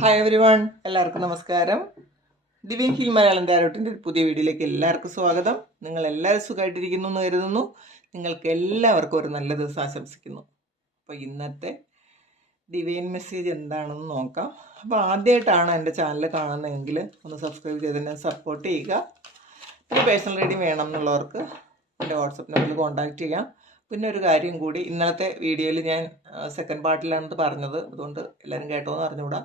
Hi every one എല്ലാവർക്കും നമസ്കാരം. ദിവ്യൻ hill Malayalam താരോട്ടിന്റെ പുതിയ വീഡിയോയിലേക്ക് എല്ലാവർക്കും സ്വാഗതം. നിങ്ങൾ എല്ലാവരും സുഖമായിട്ടിരിക്കുന്നു എന്ന് കരുതുന്നു. നിങ്ങൾക്ക് എല്ലാവർക്കും ഒരു നല്ല ദിവസം ആശംസിക്കുന്നു. അപ്പോൾ ഇന്നത്തെ ദിവ്യൻ മെസ്സേജ് എന്താണെന്ന് നോക്കാം. അപ്പോൾ ആദ്യമായിട്ടാണ് എന്റെ ചാനൽ കാണുന്നതെങ്കിൽ ഒന്ന് സബ്സ്ക്രൈബ് ചെയ്ത് തന്നെ സപ്പോർട്ട് ചെയ്യുക. പിന്നെ പേഴ്സണൽ റീഡിങ് വേണം എന്നുള്ളവർക്ക് എന്റെ വാട്സപ്പ് നമ്പറിൽ കോൺടാക്റ്റ് ചെയ്യാം. പിന്നെ ഒരു കാര്യം കൂടി ഇന്നത്തെ വീഡിയോയിൽ ഞാൻ സെക്കൻഡ് പാർട്ടിലാണെന്ന് പറഞ്ഞത്. അതുകൊണ്ട് എല്ലാവരും കേട്ടോ എന്ന് അറിഞ്ഞുകൂടാ.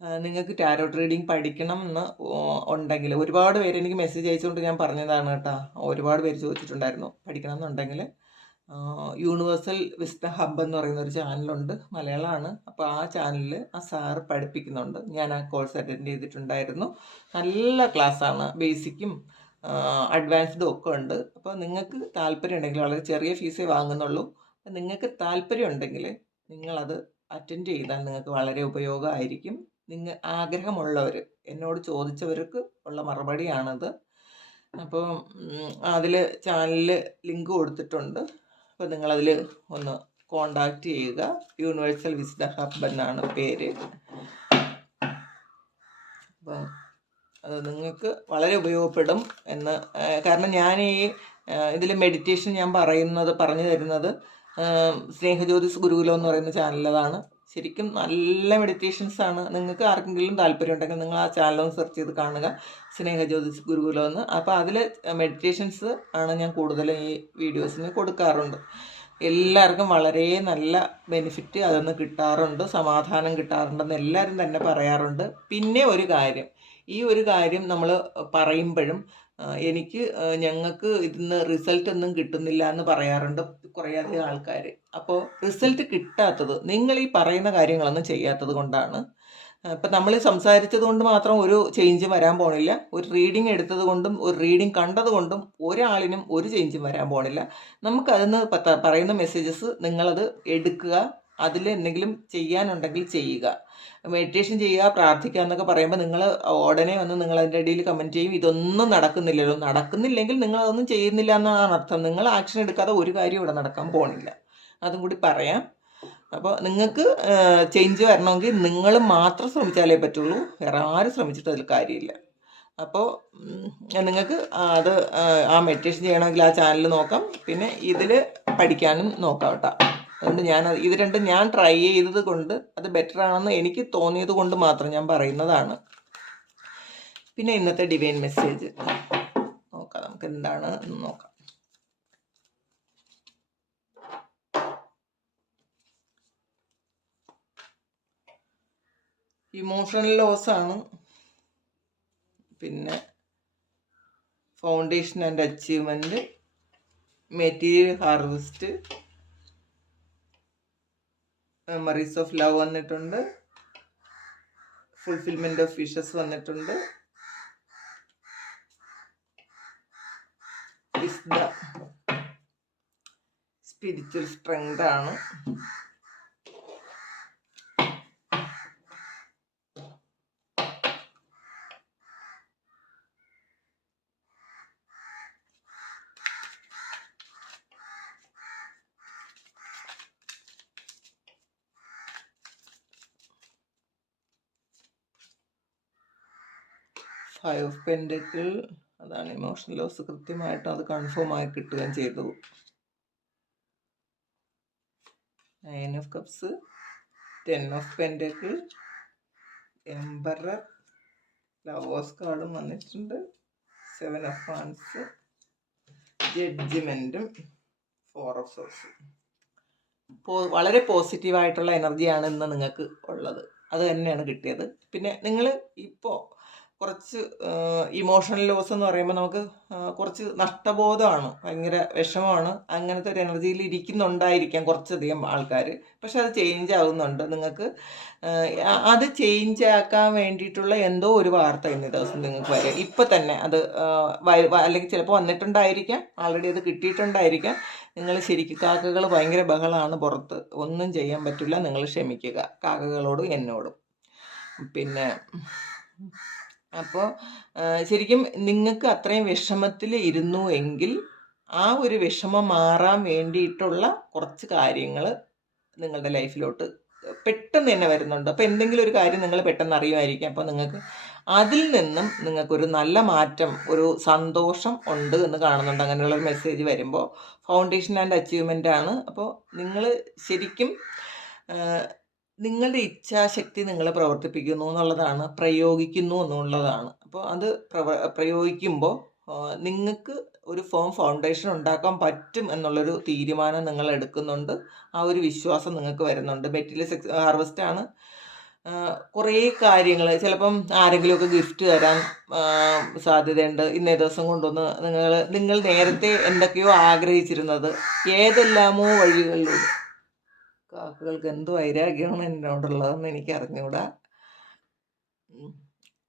നിങ്ങൾക്ക് ടാരോട്ട് റീഡിങ് പഠിക്കണം എന്ന് ഉണ്ടെങ്കിൽ. ഒരുപാട് പേര് എനിക്ക് മെസ്സേജ് അയച്ചുകൊണ്ട് ഞാൻ പറഞ്ഞതാണ് കേട്ടോ. ഒരുപാട് പേര് ചോദിച്ചിട്ടുണ്ടായിരുന്നു പഠിക്കണം എന്നുണ്ടെങ്കിൽ. യൂണിവേഴ്സൽ വിസ്ഡം ഹബ് എന്ന് പറയുന്ന ഒരു ചാനലുണ്ട് മലയാളമാണ്. അപ്പോൾ ആ ചാനലിൽ ആ സാറ് പഠിപ്പിക്കുന്നുണ്ട്. ഞാൻ ആ കോഴ്സ് അറ്റൻഡ് ചെയ്തിട്ടുണ്ടായിരുന്നു. നല്ല ക്ലാസ്സാണ്. ബേസിക്കും അഡ്വാൻസ്ഡും ഒക്കെ ഉണ്ട്. അപ്പോൾ നിങ്ങൾക്ക് താല്പര്യം ഉണ്ടെങ്കിൽ വളരെ ചെറിയ ഫീസേ വാങ്ങുന്നുള്ളൂ. അപ്പം നിങ്ങൾക്ക് താല്പര്യം ഉണ്ടെങ്കിൽ നിങ്ങളത് അറ്റൻഡ് ചെയ്താൽ നിങ്ങൾക്ക് വളരെ ഉപയോഗമായിരിക്കും. നിങ്ങൾ ആഗ്രഹമുള്ളവർ എന്നോട് ചോദിച്ചവർക്ക് ഉള്ള മറുപടിയാണത്. അപ്പോൾ അതിൽ ചാനലിൽ ലിങ്ക് കൊടുത്തിട്ടുണ്ട്. അപ്പോൾ നിങ്ങളതിൽ ഒന്ന് കോണ്ടാക്റ്റ് ചെയ്യുക. യൂണിവേഴ്സൽ വിസ്ഡ ഹബ് എന്നാണ് പേര്. അപ്പം അത് നിങ്ങൾക്ക് വളരെ ഉപയോഗപ്പെടും എന്ന് കാരണം ഞാൻ ഈ ഇതിൽ മെഡിറ്റേഷൻ ഞാൻ പറയുന്നത് പറഞ്ഞു തരുന്നത് സ്നേഹജ്യോതിസ് ഗുരുകുലം എന്ന് പറയുന്ന ചാനലതാണ് ശരിക്കും നല്ല മെഡിറ്റേഷൻസ് ആണ്. നിങ്ങൾക്ക് ആർക്കെങ്കിലും താല്പര്യം ഉണ്ടെങ്കിൽ നിങ്ങൾ ആ ചാനലൊന്ന് സെർച്ച് ചെയ്ത് കാണുക. സ്നേഹജ്യോതിസ് ഗുരുകുലം എന്ന്. അപ്പോൾ അതിൽ മെഡിറ്റേഷൻസ് ആണ് ഞാൻ കൂടുതലും ഈ വീഡിയോസിന് കൊടുക്കാറുണ്ട്. എല്ലാവർക്കും വളരെ നല്ല ബെനിഫിറ്റ് അതൊന്ന് കിട്ടാറുണ്ട് സമാധാനം കിട്ടാറുണ്ടെന്ന് എല്ലാവരും തന്നെ പറയാറുണ്ട്. പിന്നെ ഒരു കാര്യം. ഈ ഒരു കാര്യം നമ്മൾ പറയുമ്പോഴും എനിക്ക് ഞങ്ങൾക്ക് ഇതിന്ന് റിസൾട്ട് ഒന്നും കിട്ടുന്നില്ല എന്ന് പറയാറുണ്ട് കുറേയധികം ആൾക്കാർ അപ്പോൾ റിസൾട്ട് കിട്ടാത്തത് നിങ്ങൾ ഈ പറയുന്ന കാര്യങ്ങളൊന്നും ചെയ്യാത്തത് കൊണ്ടാണ്. ഇപ്പം നമ്മൾ സംസാരിച്ചത് കൊണ്ട് മാത്രം ഒരു ചേഞ്ച് വരാൻ പോണില്ല. ഒരു റീഡിങ് എടുത്തത് കൊണ്ടും ഒരു റീഡിങ് കണ്ടത് കൊണ്ടും ഒരാളിനും ഒരു ചേഞ്ചും വരാൻ പോണില്ല. നമുക്ക് അതിന്ന് പറയുന്ന മെസ്സേജസ് നിങ്ങളത് എടുക്കുക. അതിൽ എന്തെങ്കിലും ചെയ്യാനുണ്ടെങ്കിൽ ചെയ്യുക. മെഡിറ്റേഷൻ ചെയ്യുക പ്രാർത്ഥിക്കുക എന്നൊക്കെ പറയുമ്പോൾ നിങ്ങൾ ഉടനെ വന്ന് നിങ്ങൾ അതിന്റെ ഇടയിൽ കമന്റ് ചെയ്യും. ഇതൊന്നും നടക്കുന്നില്ലല്ലോ. നടക്കുന്നില്ലെങ്കിൽ നിങ്ങൾ അതൊന്നും ചെയ്യുന്നില്ല എന്നാണ് അർത്ഥം. നിങ്ങൾ ആക്ഷൻ എടുക്കാതെ ഒരു കാര്യം ഇവിടെ നടക്കാൻ പോണില്ല. അതും കൂടി പറയാം. അപ്പോൾ നിങ്ങൾക്ക് ചേഞ്ച് വരണമെങ്കിൽ നിങ്ങൾ മാത്രം ശ്രമിച്ചാലേ പറ്റുള്ളൂ. വേറെ ആരും ശ്രമിച്ചിട്ട് അതിൽ കാര്യമില്ല. അപ്പോൾ നിങ്ങൾക്ക് അത് ആ, മെഡിറ്റേഷൻ ചെയ്യണമെങ്കിൽ ആ ചാനൽ നോക്കാം. പിന്നെ ഇതിൽ പഠിക്കാനും നോക്കാം കേട്ടോ. അതുകൊണ്ട് ഞാൻ ഇത് രണ്ടും ഞാൻ ട്രൈ ചെയ്തത് കൊണ്ട് അത് ബെറ്റർ ആണെന്ന് എനിക്ക് തോന്നിയത് കൊണ്ട് മാത്രം ഞാൻ പറയുന്നതാണ്. പിന്നെ ഇന്നത്തെ ഡിവൈൻ മെസ്സേജ് നോക്കാം നമുക്ക് എന്താണ് നോക്കാം. ഇമോഷണൽ ലോസ് ആണ്. പിന്നെ foundation and achievement material harvest memories of love വന്നിട്ടുണ്ട്. ഫുൾഫിൽമെന്റ് ഓഫ് വിഷസ് വന്നിട്ടുണ്ട്. സ്പിരിച്വൽ സ്ട്രെങ്ത് ആണ്. ഫൈവ് ഓഫ് പെൻഡക്കിൾ അതാണ് ഇമോഷണൽ ലോസ് കൃത്യമായിട്ട് അത് കൺഫേം ആയി കിട്ടുകയും ചെയ്തു. Nine of cups ten of pentacle emperor lovers കാർഡും വന്നിട്ടുണ്ട്. സെവൻ ഓഫ് ഫാൻസ് ജഡ്ജ്മെന്റും ഫോർ ഓഫ് സോസ് വളരെ പോസിറ്റീവായിട്ടുള്ള എനർജിയാണ് ഇന്ന് നിങ്ങൾക്ക് ഉള്ളത്. അത് തന്നെയാണ് കിട്ടിയത്. പിന്നെ നിങ്ങൾ ഇപ്പോൾ കുറച്ച് ഇമോഷണൽ ലോസ് എന്ന് പറയുമ്പോൾ നമുക്ക് കുറച്ച് നഷ്ടബോധമാണ്. ഭയങ്കര വിഷമമാണ്. അങ്ങനത്തെ ഒരു എനർജിയിൽ ഇരിക്കുന്നുണ്ടായിരിക്കാം കുറച്ചധികം ആൾക്കാർ പക്ഷെ അത് ചേഞ്ച് ആവുന്നുണ്ട്. നിങ്ങൾക്ക് അത് ചേഞ്ച് ആക്കാൻ വേണ്ടിയിട്ടുള്ള എന്തോ ഒരു വാർത്ത ഇന്ന് ദിവസം നിങ്ങൾക്ക് വരും. ഇപ്പം തന്നെ അത് അല്ലെങ്കിൽ ചിലപ്പോൾ വന്നിട്ടുണ്ടായിരിക്കാം. ആൾറെഡി അത് കിട്ടിയിട്ടുണ്ടായിരിക്കാം. നിങ്ങൾ ശരിക്കും കാക്കകൾ ഭയങ്കര ബഹളമാണ് പുറത്ത്. ഒന്നും ചെയ്യാൻ പറ്റില്ല. നിങ്ങൾ ക്ഷമിക്കുക. കാക്കകളോടും എന്നോടും. പിന്നെ അപ്പോൾ ശരിക്കും നിങ്ങൾക്ക് അത്രയും വിഷമത്തിൽ ഇരുന്നു എങ്കിൽ ആ ഒരു വിഷമം മാറാൻ വേണ്ടിയിട്ടുള്ള കുറച്ച് കാര്യങ്ങൾ നിങ്ങളുടെ ലൈഫിലോട്ട് പെട്ടെന്ന് തന്നെ വരുന്നുണ്ട്. അപ്പോൾ എന്തെങ്കിലും ഒരു കാര്യം നിങ്ങൾ പെട്ടെന്ന് അറിയുമായിരിക്കാം. അപ്പോൾ നിങ്ങൾക്ക് അതിൽ നിന്നും നിങ്ങൾക്കൊരു നല്ല മാറ്റം ഒരു സന്തോഷം ഉണ്ട് എന്ന് കാണുന്നുണ്ട്. അങ്ങനെയുള്ള ഒരു മെസ്സേജ് വരുമ്പോൾ ഫൗണ്ടേഷൻ ആൻഡ് അച്ചീവ്മെന്റ് ആണ്. അപ്പോൾ നിങ്ങൾ ശരിക്കും നിങ്ങളുടെ ഇച്ഛാശക്തി നിങ്ങൾ പ്രവർത്തിപ്പിക്കുന്നു എന്നുള്ളതാണ് പ്രയോഗിക്കുന്നു എന്നുള്ളതാണ്. അപ്പോൾ അത് പ്രവ പ്രയോഗിക്കുമ്പോൾ നിങ്ങൾക്ക് ഒരു ഫോം ഫൗണ്ടേഷൻ ഉണ്ടാക്കാൻ പറ്റും എന്നുള്ളൊരു തീരുമാനം നിങ്ങൾ എടുക്കുന്നുണ്ട്. ആ ഒരു വിശ്വാസം നിങ്ങൾക്ക് വരുന്നുണ്ട്. മെറ്റീരിയൽ സെക്സ് ആണ്. കുറേ കാര്യങ്ങൾ ചിലപ്പം ആരെങ്കിലുമൊക്കെ ഗിഫ്റ്റ് തരാൻ സാധ്യതയുണ്ട്. ഇന്നേ ദിവസം കൊണ്ടൊന്ന് നിങ്ങൾ നിങ്ങൾ നേരത്തെ എന്തൊക്കെയോ ആഗ്രഹിച്ചിരുന്നത് ഏതെല്ലാമോ വഴികളിലൂടെ. കാക്കകൾക്ക് എന്ത് വൈരാഗ്യമാണ് എന്നോടുള്ളതെന്ന് എനിക്ക് അറിഞ്ഞുകൂടാ.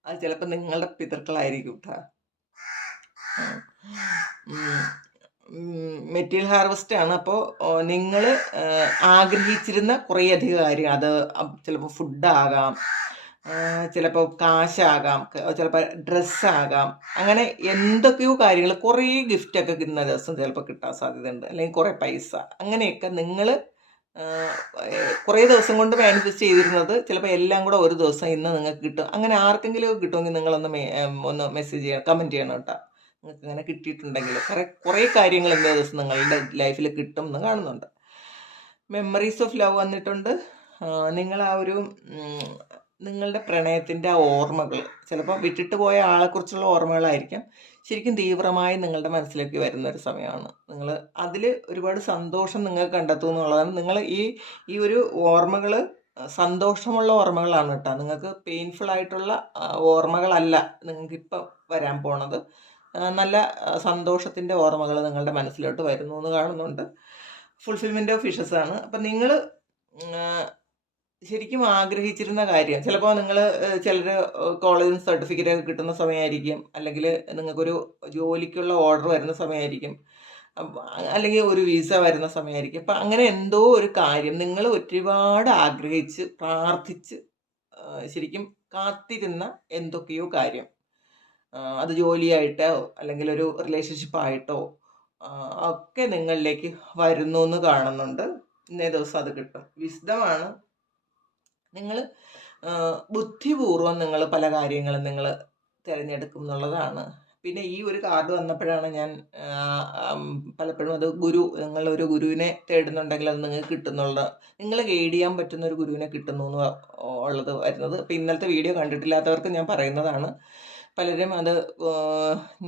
അത് ചിലപ്പോൾ നിങ്ങളുടെ പിതൃക്കളായിരിക്കും കേട്ടോ മെറ്റീരിയൽ ഹാർവസ്റ്റ് ആണ്. അപ്പോൾ നിങ്ങൾ ആഗ്രഹിച്ചിരുന്ന കുറേയധികം കാര്യം. അത് ചിലപ്പോൾ ഫുഡാകാം ചിലപ്പോൾ കാശാകാം. ചിലപ്പോൾ ഡ്രസ്സാകാം അങ്ങനെ എന്തൊക്കെയോ കാര്യങ്ങൾ കുറേ ഗിഫ്റ്റൊക്കെ ഇന്ന ദിവസം ചിലപ്പോൾ കിട്ടാൻ സാധ്യതയുണ്ട്. അല്ലെങ്കിൽ കുറേ പൈസ. അങ്ങനെയൊക്കെ നിങ്ങൾ കുറേ ദിവസം കൊണ്ട് മാനിഫെസ്റ്റ് ചെയ്തിരുന്നത്. ചിലപ്പോൾ എല്ലാം കൂടെ ഒരു ദിവസം ഇന്ന് നിങ്ങൾക്ക് കിട്ടും. അങ്ങനെ ആർക്കെങ്കിലും കിട്ടുമെങ്കിൽ നിങ്ങളൊന്ന് ഒന്ന് മെസ്സേജ് ചെയ്യണം കമന്റ് ചെയ്യണം കേട്ടോ. നിങ്ങൾക്ക് അങ്ങനെ കിട്ടിയിട്ടുണ്ടെങ്കിൽ കുറേ കുറേ കാര്യങ്ങൾ ഇന്നേ ദിവസം നിങ്ങളുടെ ലൈഫിൽ കിട്ടും എന്ന് കാണുന്നുണ്ട്. മെമ്മറീസ് ഓഫ് ലവ് വന്നിട്ടുണ്ട്. നിങ്ങൾ ആ ഒരു നിങ്ങളുടെ പ്രണയത്തിന്റെ ഓർമ്മകൾ. ചിലപ്പോൾ വിട്ടിട്ട് പോയ ആളെക്കുറിച്ചുള്ള ഓർമ്മകളായിരിക്കാം. ശരിക്കും തീവ്രമായി നിങ്ങളുടെ മനസ്സിലേക്ക് വരുന്ന ഒരു സമയമാണ്. നിങ്ങൾ അതിൽ ഒരുപാട് സന്തോഷം നിങ്ങൾ കണ്ടെത്തും എന്നുള്ളതാണ്. നിങ്ങൾ ഈ ഈ ഒരു ഓർമ്മകൾ സന്തോഷമുള്ള ഓർമ്മകളാണ് കേട്ടോ. നിങ്ങൾക്ക് പെയിൻഫുൾ ആയിട്ടുള്ള ഓർമ്മകളല്ല നിങ്ങൾക്ക് ഇപ്പം വരാൻ പോണത്. നല്ല സന്തോഷത്തിന്റെ ഓർമ്മകൾ നിങ്ങളുടെ മനസ്സിലോട്ട് വരുന്നു എന്ന് കാണുന്നുണ്ട്. ഫുൾഫിൽമെന്റ് ഓഫ് വിഷസ് ആണ്. അപ്പം നിങ്ങൾ ശരിക്കും ആഗ്രഹിച്ചിരുന്ന കാര്യം. ചിലപ്പോൾ നിങ്ങൾ ചിലർ കോളേജിൽ നിന്ന് സർട്ടിഫിക്കറ്റ് ഒക്കെ കിട്ടുന്ന സമയമായിരിക്കും. അല്ലെങ്കിൽ നിങ്ങൾക്കൊരു ജോലിക്കുള്ള ഓർഡർ വരുന്ന സമയമായിരിക്കും. അല്ലെങ്കിൽ ഒരു വിസ വരുന്ന സമയമായിരിക്കും. അപ്പം അങ്ങനെ എന്തോ ഒരു കാര്യം നിങ്ങൾ ഒരുപാട് ആഗ്രഹിച്ച് പ്രാർത്ഥിച്ച് ശരിക്കും കാത്തിരുന്ന എന്തൊക്കെയോ കാര്യം. അത് ജോലിയായിട്ടോ അല്ലെങ്കിൽ ഒരു റിലേഷൻഷിപ്പായിട്ടോ ഒക്കെ നിങ്ങളിലേക്ക് വരുന്നു എന്ന് കാണുന്നുണ്ട്. ഇന്നേ ദിവസം അത് കിട്ടും. വിശദമാണ് നിങ്ങൾ ബുദ്ധിപൂർവം നിങ്ങൾ പല കാര്യങ്ങളും നിങ്ങൾ തിരഞ്ഞെടുക്കും എന്നുള്ളതാണ്. പിന്നെ ഈ ഒരു കാർഡ് വന്നപ്പോഴാണ് ഞാൻ പലപ്പോഴും അത് ഗുരു നിങ്ങളൊരു ഗുരുവിനെ തേടുന്നുണ്ടെങ്കിൽ അത് നിങ്ങൾക്ക് കിട്ടുന്നുള്ള നിങ്ങൾ ഗൈഡ് ചെയ്യാൻ പറ്റുന്ന ഒരു ഗുരുവിനെ കിട്ടുന്നു എന്ന് ഉള്ളത് വരുന്നത്. അപ്പം ഇന്നലത്തെ വീഡിയോ കണ്ടിട്ടില്ലാത്തവർക്ക് ഞാൻ പറയുന്നതാണ്. പലരും അത്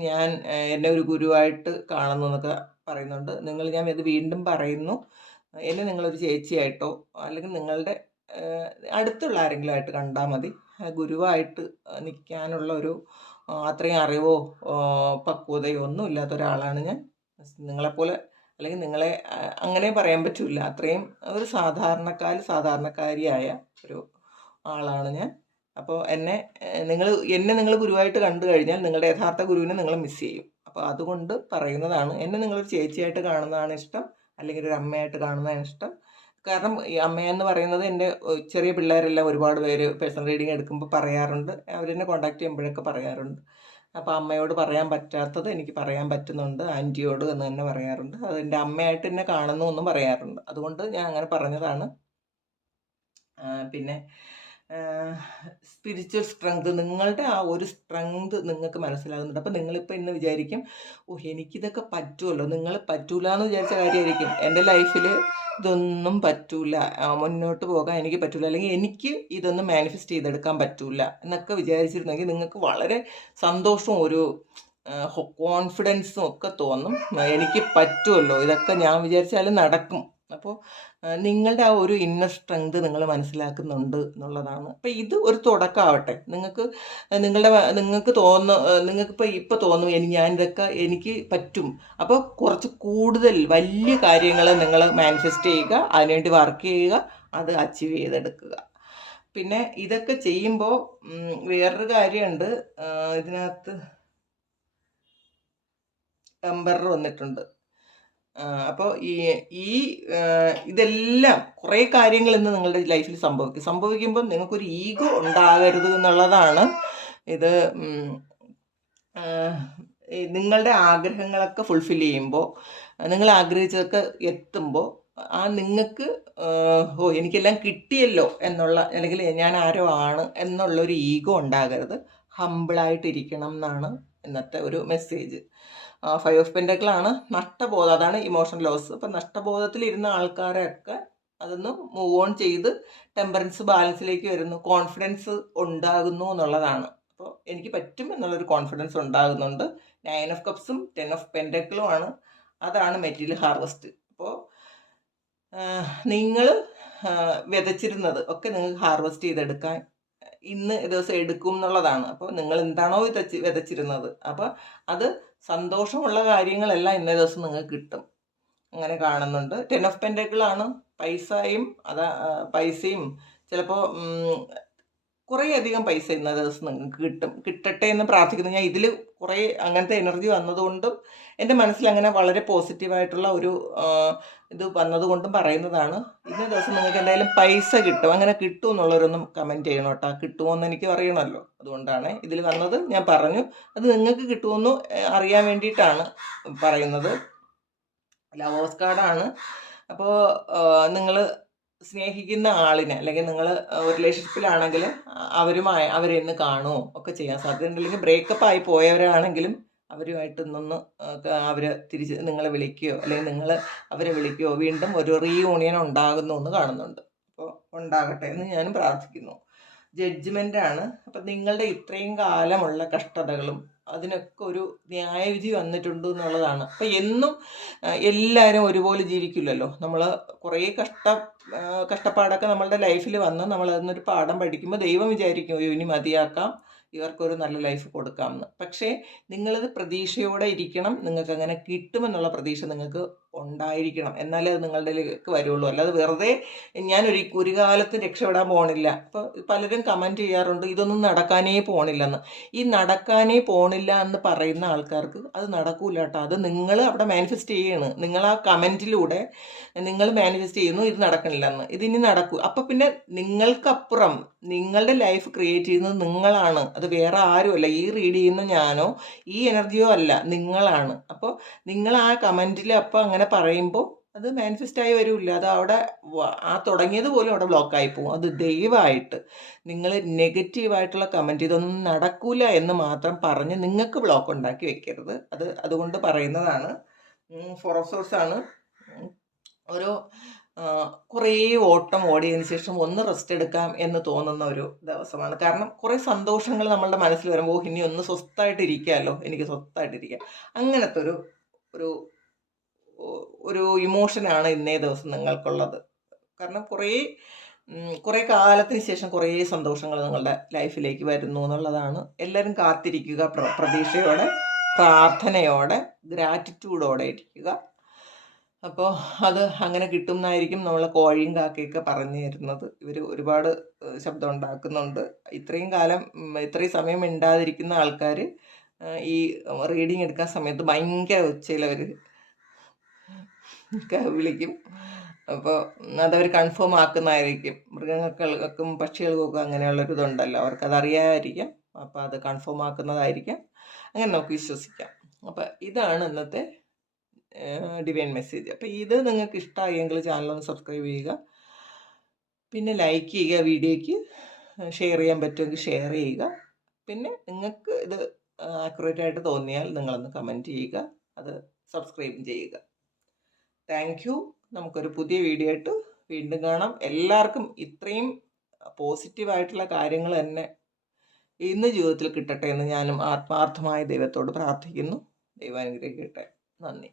ഞാൻ എന്നെ ഒരു ഗുരുവായിട്ട് കാണുന്നു എന്നൊക്കെ പറയുന്നുണ്ട്. നിങ്ങൾ ഞാൻ ഇത് വീണ്ടും പറയുന്നു. എന്നെ നിങ്ങളൊരു ചേച്ചിയായിട്ടോ അല്ലെങ്കിൽ നിങ്ങളുടെ അടുത്തുള്ള ആരെങ്കിലും ആയിട്ട് കണ്ടാൽ മതി. ഗുരുവായിട്ട് നിൽക്കാനുള്ള ഒരു അത്രയും അറിവോ പക്വതയോ ഒന്നും ഇല്ലാത്ത ഒരാളാണ് ഞാൻ. നിങ്ങളെപ്പോലെ അല്ലെങ്കിൽ നിങ്ങളെ അങ്ങനെ പറയാൻ പറ്റില്ല അത്രയും ഒരു സാധാരണക്കാർ സാധാരണക്കാരിയായ ഒരു ആളാണ് ഞാൻ. അപ്പോൾ എന്നെ നിങ്ങൾ എന്നെ നിങ്ങൾ ഗുരുവായിട്ട് കണ്ടു കഴിഞ്ഞാൽ നിങ്ങളുടെ യഥാർത്ഥ ഗുരുവിനെ നിങ്ങൾ മിസ് ചെയ്യും. അപ്പോൾ അതുകൊണ്ട് പറയുന്നതാണ് എന്നെ നിങ്ങളൊരു ചേച്ചിയായിട്ട് കാണുന്നതാണ് ഇഷ്ടം അല്ലെങ്കിൽ ഒരു അമ്മയായിട്ട് കാണുന്നതാണ് ഇഷ്ടം. കാരണം ഈ അമ്മയെന്ന് പറയുന്നത് എന്റെ ചെറിയ പിള്ളേരെല്ലാം ഒരുപാട് പേര് പേഴ്സണൽ റീഡിങ് എടുക്കുമ്പോൾ പറയാറുണ്ട്. അവരെന്നെ കോണ്ടാക്ട് ചെയ്യുമ്പോഴൊക്കെ പറയാറുണ്ട്. അപ്പോൾ അമ്മയോട് പറയാൻ പറ്റാത്തത് എനിക്ക് പറയാൻ പറ്റുന്നുണ്ട്. ആന്റിയോട് എന്ന് തന്നെ പറയാറുണ്ട്. അത് എന്റെ അമ്മയായിട്ട് എന്നെ കാണുന്നു എന്നും പറയാറുണ്ട്. അതുകൊണ്ട് ഞാൻ അങ്ങനെ പറഞ്ഞതാണ്. പിന്നെ സ്പിരിച്വൽ സ്ട്രെങ്ത് നിങ്ങളുടെ ആ ഒരു സ്ട്രെങ്ത് നിങ്ങൾക്ക് മനസ്സിലാകുന്നുണ്ട്. അപ്പം നിങ്ങളിപ്പോൾ ഇന്ന് വിചാരിക്കും ഓ എനിക്കിതൊക്കെ പറ്റുമല്ലോ നിങ്ങൾ പറ്റൂല എന്ന് വിചാരിച്ച കാര്യമായിരിക്കും എന്റെ ലൈഫിൽ ഇതൊന്നും പറ്റൂല. മുന്നോട്ട് പോകാൻ എനിക്ക് പറ്റൂല. അല്ലെങ്കിൽ എനിക്ക് ഇതൊന്നും മാനിഫെസ്റ്റ് ചെയ്തെടുക്കാൻ പറ്റൂല. എന്നൊക്കെ വിചാരിച്ചിരുന്നെങ്കിൽ നിങ്ങൾക്ക് വളരെ സന്തോഷവും ഒരു കോൺഫിഡൻസും ഒക്കെ തോന്നും. എനിക്ക് പറ്റുമല്ലോ ഇതൊക്കെ ഞാൻ വിചാരിച്ചാൽ നടക്കും. അപ്പോൾ നിങ്ങളുടെ ആ ഒരു ഇന്നർ സ്ട്രെങ്ത് നിങ്ങൾ മനസ്സിലാക്കുന്നുണ്ട് എന്നുള്ളതാണ്. അപ്പോൾ ഇത് ഒരു തുടക്കമാവട്ടെ. നിങ്ങൾക്ക് നിങ്ങളുടെ നിങ്ങൾക്ക് തോന്നുന്നു നിങ്ങൾക്കിപ്പോൾ ഇപ്പോൾ തോന്നും ഇനി ഞാൻ ഇതൊക്കെ എനിക്ക് പറ്റും. അപ്പോൾ കുറച്ച് കൂടുതൽ വലിയ കാര്യങ്ങൾ നിങ്ങൾ മാനിഫെസ്റ്റ് ചെയ്യുക അതിനുവേണ്ടി വർക്ക് ചെയ്യുക അത് അച്ചീവ് ചെയ്തെടുക്കുക. പിന്നെ ഇതൊക്കെ ചെയ്യുമ്പോൾ വേറൊരു കാര്യമുണ്ട്. ഇതിനകത്ത് എംബറർ വന്നിട്ടുണ്ട്. അപ്പോൾ ഈ ഈ ഇതെല്ലാം കുറേ കാര്യങ്ങൾ ഇന്ന് നിങ്ങളുടെ ലൈഫിൽ സംഭവിക്കും. സംഭവിക്കുമ്പോൾ നിങ്ങൾക്കൊരു ഈഗോ ഉണ്ടാകരുത് എന്നുള്ളതാണ് ഇത് നിങ്ങളുടെ ആഗ്രഹങ്ങളൊക്കെ ഫുൾഫിൽ ചെയ്യുമ്പോൾ നിങ്ങൾ ആഗ്രഹിച്ചതൊക്കെ എത്തുമ്പോൾ ആ നിങ്ങൾക്ക് ഓ എനിക്കെല്ലാം കിട്ടിയല്ലോ എന്നുള്ള അല്ലെങ്കിൽ ഞാൻ ആരോ ആണ് എന്നുള്ളൊരു ഈഗോ ഉണ്ടാകരുത്. ഹമ്പിളായിട്ടിരിക്കണം എന്നാണ് ഇന്നത്തെ ഒരു മെസ്സേജ് ഫൈവ് ഓഫ് പെൻഡക്കിളാണ് നഷ്ടബോധം. അതാണ് ഇമോഷൻ ലോസ് അപ്പം നഷ്ടബോധത്തിലിരുന്ന ആൾക്കാരൊക്കെ അതൊന്ന് മൂവ് ഓൺ ചെയ്ത് ടെമ്പറൻസ് ബാലൻസിലേക്ക് വരുന്നു. കോൺഫിഡൻസ് ഉണ്ടാകുന്നു എന്നുള്ളതാണ്. അപ്പോൾ എനിക്ക് പറ്റും എന്നുള്ളൊരു കോൺഫിഡൻസ് ഉണ്ടാകുന്നുണ്ട്. നയൻ ഓഫ് കപ്സും ടെൻ ഓഫ് പെൻഡക്കിളും ആണ്. അതാണ് മെറ്റീരിയൽ ഹാർവസ്റ്റ് അപ്പോൾ നിങ്ങൾ വിതച്ചിരുന്നത് ഒക്കെ നിങ്ങൾക്ക് ഹാർവസ്റ്റ് ചെയ്തെടുക്കാൻ ഇന്ന് ദിവസം എടുക്കും എന്നുള്ളതാണ്. അപ്പോൾ നിങ്ങൾ എന്താണോ വിതച്ച് വിതച്ചിരുന്നത്. അപ്പോൾ അത് സന്തോഷമുള്ള കാര്യങ്ങളെല്ലാം ഇന്നേ ദിവസം നിങ്ങൾക്ക് കിട്ടും. അങ്ങനെ കാണുന്നുണ്ട്. ടെൻ ഓഫ് പെൻഡക്കിളാണ് പൈസയും അതാ പൈസയും. ചിലപ്പോൾ കുറേയധികം പൈസ ഇന്ന ദിവസം നിങ്ങൾക്ക് കിട്ടും. കിട്ടട്ടെ എന്ന് പ്രാർത്ഥിക്കുന്നു. ഞാൻ ഇതിൽ കുറേ അങ്ങനത്തെ എനർജി വന്നതുകൊണ്ടും എന്റെ മനസ്സിൽ അങ്ങനെ വളരെ പോസിറ്റീവായിട്ടുള്ള ഒരു ഇത് വന്നതുകൊണ്ടും പറയുന്നതാണ്. ഇന്ന ദിവസം നിങ്ങൾക്ക് എന്തായാലും പൈസ കിട്ടും. അങ്ങനെ കിട്ടും എന്നുള്ളവരൊന്നും കമന്റ് ചെയ്യണം കേട്ടോ. കിട്ടുമോ എന്ന് എനിക്ക് അറിയണമല്ലോ. അതുകൊണ്ടാണ് ഇതിൽ വന്നത്. ഞാൻ പറഞ്ഞു. അത് നിങ്ങൾക്ക് കിട്ടുമെന്ന് അറിയാൻ വേണ്ടിയിട്ടാണ് പറയുന്നത്. ലവേഴ്സ് കാർഡാണ് അപ്പോൾ നിങ്ങൾ സ്നേഹിക്കുന്ന ആളിനെ അല്ലെങ്കിൽ നിങ്ങൾ റിലേഷൻഷിപ്പിലാണെങ്കിൽ അവരുമായി അവരെ ഇന്ന് കാണുമോ ഒക്കെ ചെയ്യാൻ സാധ്യതയുണ്ട്. അല്ലെങ്കിൽ ബ്രേക്കപ്പ് ആയി പോയവരാണെങ്കിലും അവരുമായിട്ട് ഇന്നൊന്ന് അവർ തിരിച്ച് നിങ്ങളെ വിളിക്കുകയോ അല്ലെങ്കിൽ നിങ്ങൾ അവരെ വിളിക്കുകയോ വീണ്ടും ഒരു റീയൂണിയൻ ഉണ്ടാകുന്നു എന്ന് കാണുന്നുണ്ട്. അപ്പോൾ ഉണ്ടാകട്ടെ എന്ന് ഞാനും പ്രാർത്ഥിക്കുന്നു. ജഡ്ജ്മെന്റാണ് അപ്പം നിങ്ങളുടെ ഇത്രയും കാലമുള്ള കഷ്ടതകളും അതിനൊക്കെ ഒരു ന്യായവിധി വന്നിട്ടുണ്ട് എന്നുള്ളതാണ്. അപ്പം എന്നും എല്ലാവരും ഒരുപോലെ ജീവിക്കില്ലല്ലോ. നമ്മൾ കുറേ കഷ്ട കഷ്ടപ്പാടൊക്കെ നമ്മളുടെ ലൈഫിൽ വന്ന് നമ്മൾ അതിനൊരു പാഠം പഠിക്കുമ്പോൾ ദൈവം വിചാരിക്കും "അയ്യോ, ഇനി മതിയാക്കാം. ഇവർക്കൊരു നല്ല ലൈഫ് കൊടുക്കാമെന്ന് പക്ഷേ നിങ്ങളത് പ്രതീക്ഷയോടെ ഇരിക്കണം. നിങ്ങൾക്ക് അങ്ങനെ കിട്ടുമെന്നുള്ള പ്രതീക്ഷ നിങ്ങൾക്ക് ഉണ്ടായിരിക്കണം. എന്നാലേ അത് നിങ്ങളുടെയിലേക്ക് വരുള്ളൂ. അല്ലാതെ വെറുതെ ഞാൻ ഒരു കാലത്ത് രക്ഷപ്പെടാൻ പോണില്ല. അപ്പോൾ പലരും കമന്റ് ചെയ്യാറുണ്ട് ഇതൊന്നും നടക്കാനേ പോണില്ലെന്ന്. ഈ നടക്കാനേ പോണില്ല എന്ന് പറയുന്ന ആൾക്കാർക്ക് അത് നടക്കൂല കേട്ടോ. അത് നിങ്ങൾ അവിടെ മാനിഫെസ്റ്റ് ചെയ്യാണ്. നിങ്ങൾ ആ കമന്റിലൂടെ നിങ്ങൾ മാനിഫെസ്റ്റ് ചെയ്യുന്നു ഇത് നടക്കണില്ല എന്ന് ഇതിനി നടക്കൂ. അപ്പം പിന്നെ നിങ്ങൾക്കപ്പുറം നിങ്ങളുടെ ലൈഫ് ക്രിയേറ്റ് ചെയ്യുന്നത് നിങ്ങളാണ്. അത് വേറെ ആരുമല്ല. ഈ റീഡ് ചെയ്യുന്ന ഞാനോ ഈ എനർജിയോ അല്ല നിങ്ങളാണ്. അപ്പോൾ നിങ്ങൾ ആ കമന്റിൽ അപ്പോൾ അങ്ങനെ പറയുമ്പോൾ അത് മാനിഫെസ്റ്റ് ആയി വരില്ല. അത് അവിടെ ആ തുടങ്ങിയത് പോലും അവിടെ ബ്ലോക്കായി പോകും അത് ദയവായിട്ട് നിങ്ങൾ നെഗറ്റീവായിട്ടുള്ള കമന്റ് ഇതൊന്നും നടക്കൂല എന്ന് മാത്രം പറഞ്ഞ് നിങ്ങൾക്ക് ബ്ലോക്ക് ഉണ്ടാക്കി വെക്കരുത്. അത് അതുകൊണ്ട് പറയുന്നതാണ്. ഫോറോസോഴ്സ് ആണ്. ഒരു കുറേ ഓട്ടം ഓടിയതിന് ശേഷം ഒന്ന് റെസ്റ്റ് എടുക്കാം എന്ന് തോന്നുന്ന ഒരു ദിവസമാണ്. കാരണം കുറേ സന്തോഷങ്ങൾ നമ്മളുടെ മനസ്സിൽ വരുമ്പോൾ "ഓ, ഇനി ഒന്ന് സ്വസ്ഥമായിട്ട് ഇരിക്കാമല്ലോ. എനിക്ക് സ്വസ്ഥമായിട്ട് ഇരിക്കാം. അങ്ങനത്തെ ഒരു ഒരു ഒരു ഇമോഷനാണ് ഇന്നേ ദിവസം നിങ്ങൾക്കുള്ളത്. കാരണം കുറേ കുറേ കാലത്തിന് ശേഷം കുറേ സന്തോഷങ്ങൾ നിങ്ങളുടെ ലൈഫിലേക്ക് വരുന്നു എന്നുള്ളതാണ്. എല്ലാവരും കാത്തിരിക്കുക പ്ര- പ്രതീക്ഷയോടെ പ്രാർത്ഥനയോടെ ഗ്രാറ്റിറ്റ്യൂഡോടെ ഇരിക്കുക. അപ്പോൾ അത് അങ്ങനെ കിട്ടും എന്നായിരിക്കും കോഴിയും കാക്കയൊക്കെ പറഞ്ഞു തരുന്നത്. ഇവർ ഒരുപാട് ശബ്ദം ഉണ്ടാക്കുന്നുണ്ട്. ഇത്രയും കാലം ഇത്രയും സമയം മിണ്ടാതിരിക്കുന്ന ആൾക്കാർ ഈ റീഡിങ് എടുക്കാൻ സമയത്ത് ഭയങ്കര ഉച്ചയിൽ അവർ വിളിക്കും. അപ്പോൾ അതവർ കൺഫേം ആക്കുന്നതായിരിക്കും. മൃഗങ്ങൾക്കും പക്ഷികൾക്കൊക്കെ അങ്ങനെയുള്ളൊരു ഇതുണ്ടല്ലോ അവർക്കത് അറിയാമായിരിക്കാം അപ്പോൾ അത് കൺഫേം ആക്കുന്നതായിരിക്കാം. അങ്ങനെ നമുക്ക് വിശ്വസിക്കാം. അപ്പോൾ ഇതാണ് ഇന്നത്തെ ഡിവൈൻ മെസ്സേജ് അപ്പോൾ ഇത് നിങ്ങൾക്ക് ഇഷ്ടമായെങ്കിൽ ചാനലൊന്ന് സബ്സ്ക്രൈബ് ചെയ്യുക. പിന്നെ ലൈക്ക് ചെയ്യുക വീഡിയോയ്ക്ക്. ഷെയർ ചെയ്യാൻ പറ്റുമെങ്കിൽ ഷെയർ ചെയ്യുക. പിന്നെ നിങ്ങൾക്ക് ഇത് ആക്യുറേറ്റ് ആയിട്ട് തോന്നിയാൽ നിങ്ങളൊന്ന് കമന്റ് ചെയ്യുക. അത് സബ്സ്ക്രൈബും ചെയ്യുക. താങ്ക് യു നമുക്കൊരു പുതിയ വീഡിയോ ആയിട്ട് വീണ്ടും കാണാം. എല്ലാവർക്കും ഇത്രയും പോസിറ്റീവായിട്ടുള്ള കാര്യങ്ങൾ തന്നെ ഇന്ന് ജീവിതത്തിൽ കിട്ടട്ടെ എന്ന് ഞാനും ആത്മാർത്ഥമായ ദൈവത്തോട് പ്രാർത്ഥിക്കുന്നു. ദൈവം അനുഗ്രഹിക്കട്ടെ. നന്ദി.